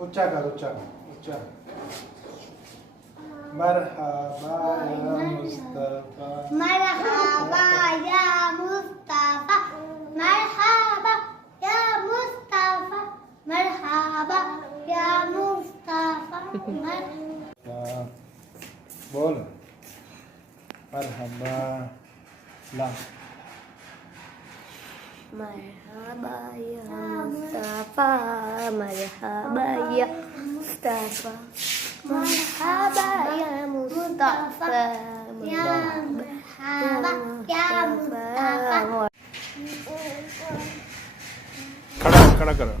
ऊंचा कर, ऊंचा ऊंचा। मरहबा या मुस्तफा, मरहबा या मुस्तफा, मरहबा या मुस्तफा, मरहबा या मुस्तफा। बोल मरहबा ला। मरहबा या मुस्तफा, मरहबा या मुस्तफा, मरहबा या मुस्तफा, या मरहबा या मुस्तफा। खड़ा खड़ा करो।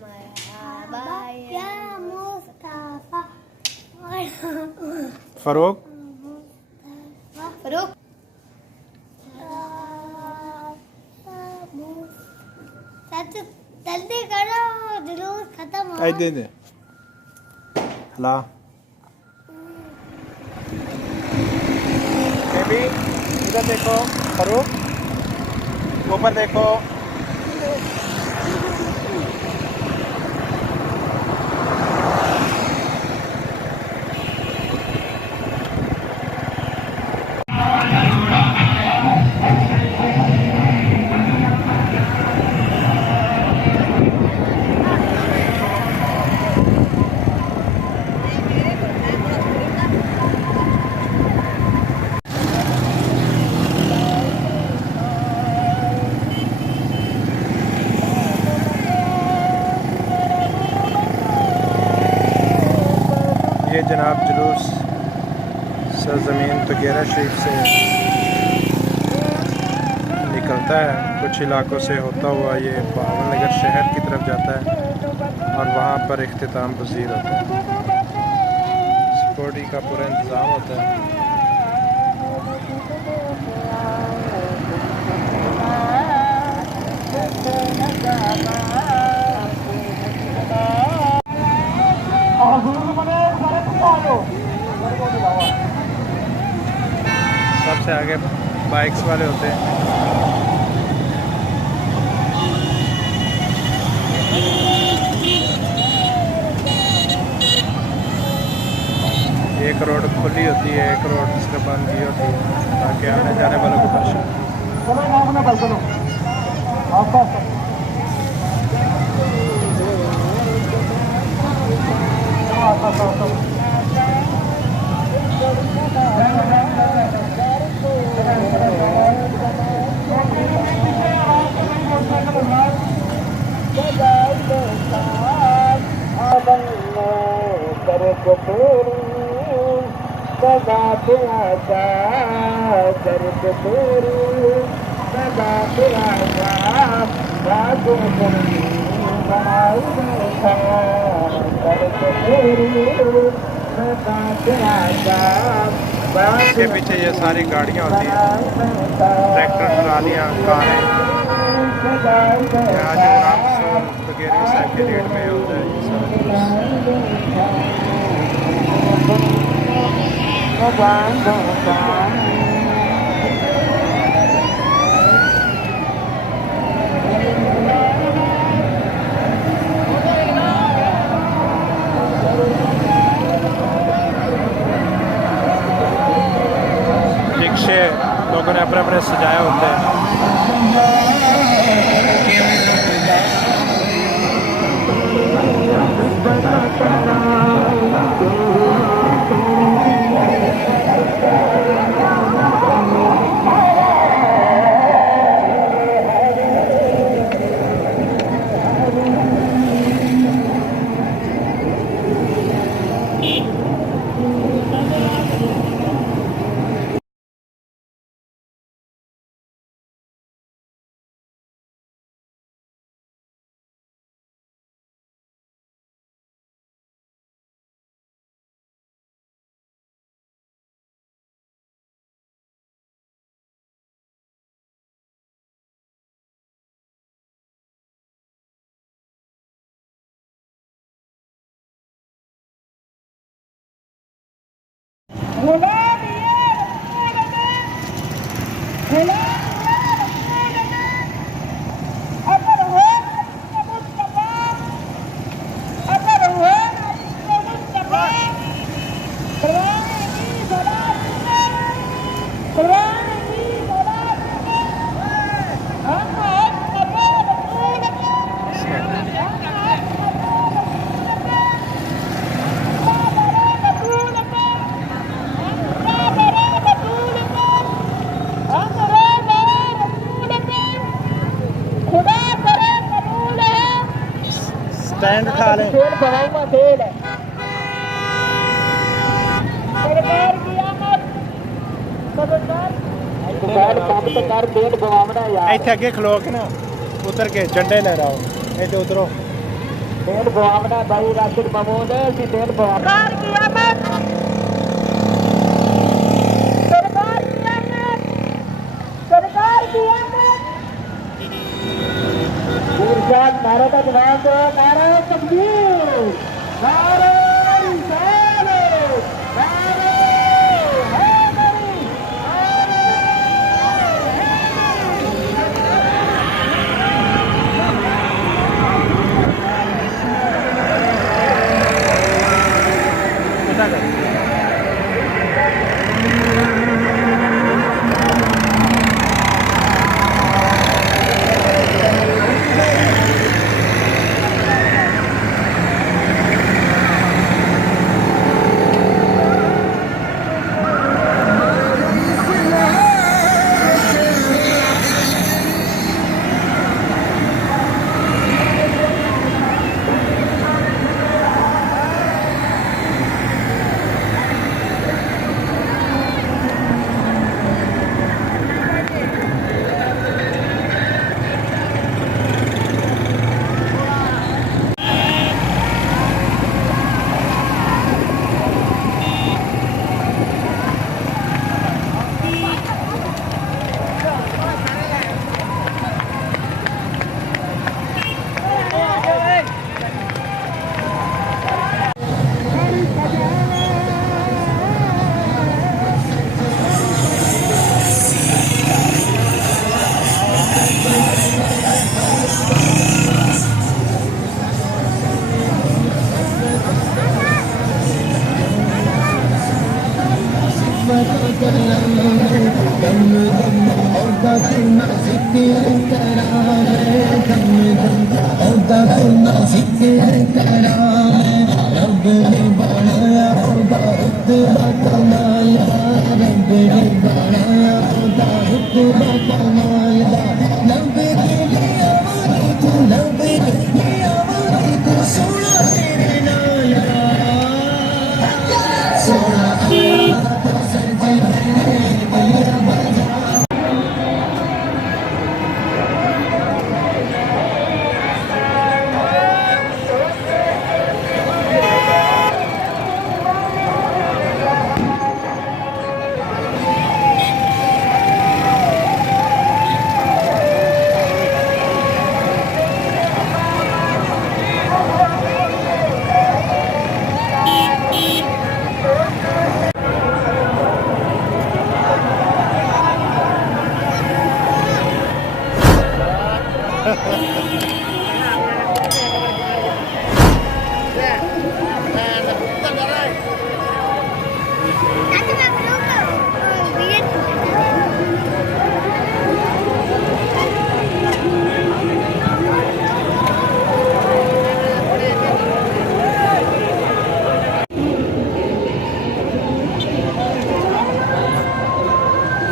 मरहबा या मुस्तफा, फरूक फरूक। जल्दी करो, जुलूस खत्म हो। आई दे दे ला। बेबी इधर देखो, फरूक ऊपर देखो। ये जनाब जुलूस सरज़मीन तगीरा शरीफ से निकलता है, कुछ इलाकों से होता हुआ ये बहावल नगर शहर की तरफ जाता है और वहाँ पर इख्तिताम पज़ीर होता है। सिक्योरिटी का पूरा इंतज़ाम होता है। सबसे आगे बाइक्स वाले होते हैं। एक रोड खुली होती है, एक रोड इसका बंद की होती है ताकि आने जाने वालों को परेशान। इसके पीछे ये सारी गाड़ियाँ होती हैं, ट्रैक्टर, ट्रालियाँ, कारें। यहाँ जो राम वगैरह साहब के डेट में होता है ये सारा। रिक्शे लोगों ने अपने अपने सजाए होते हैं। हाल है? खेल बनाऊंगा खेल सरकार की आमद सरकार काम तो कर खेल बनावना यार ਇੱਥੇ ਅੱਗੇ ਖਲੋ ਕੇ ਨਾ ਉਤਰ ਕੇ ਝੰਡੇ ਲਹਿਰਾਓ ਇੱਥੇ ਉਤਰੋ खेल बनावना भाई राशिद महमूद सी खेल बनावना सरकार की आमद सरकार की आमद सरकार की आमद गुरजात नारा का जवाब दो नारा तकबीर नारा रिसालत नारा हैदरी पता कर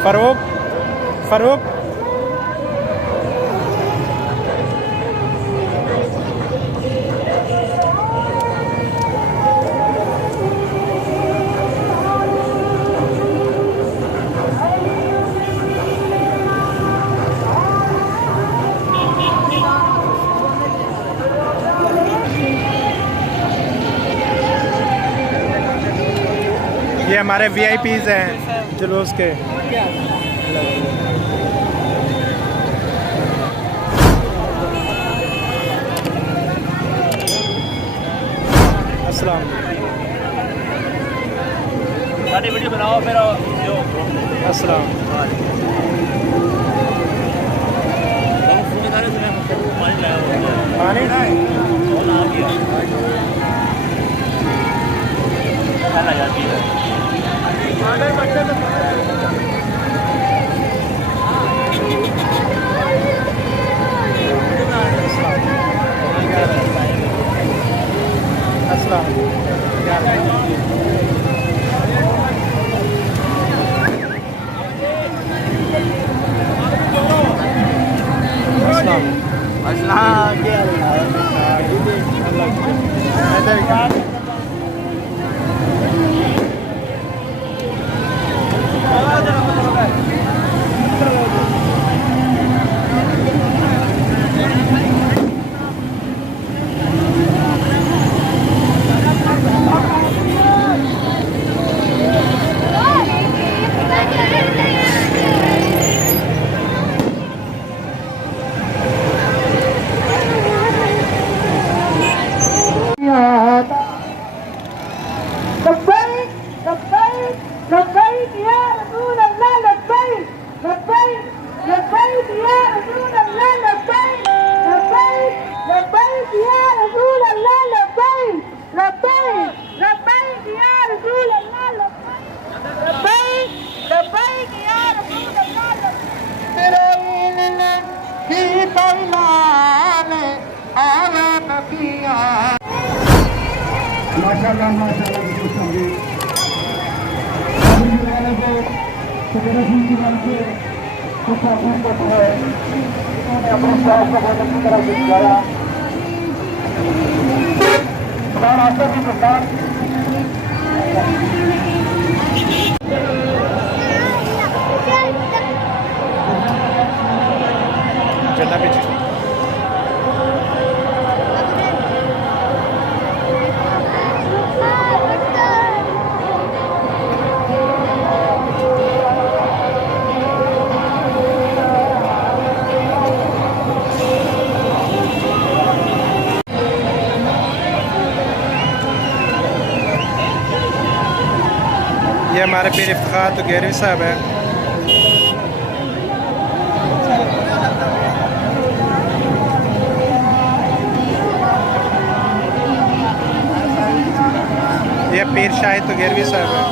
फारूक फारूक ये हमारे VIPs हैं जुलूस के। अस्सलाम वीडियो बनाओ फिर जो अस्सलाम पानी अस्सलाम झंडा पीछे ये हमारे पीर इफ्तिखार तो गैरवी साहब है। ये पीर शाहिद तो गैरवी साहब है।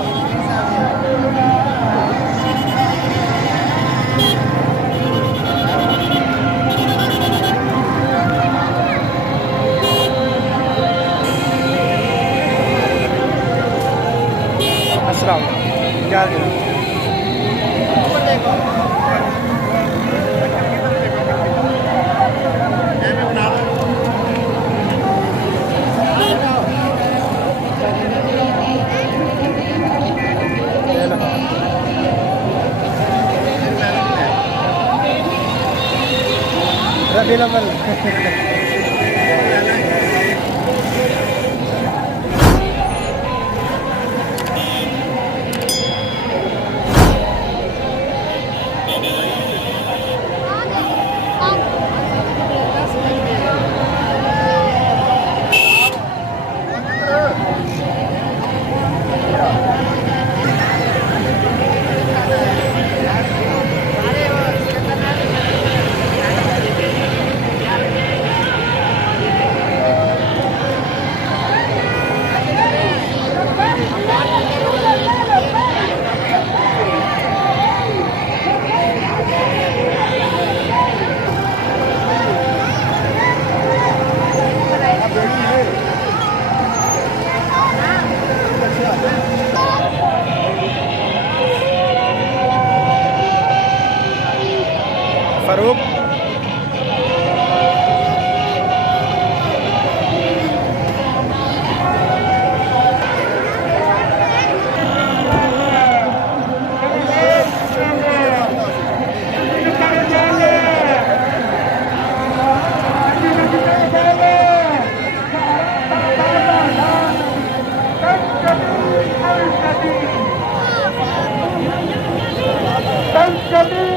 अस्सलाम क्या रबी अव्वल फारूक Sanskrit,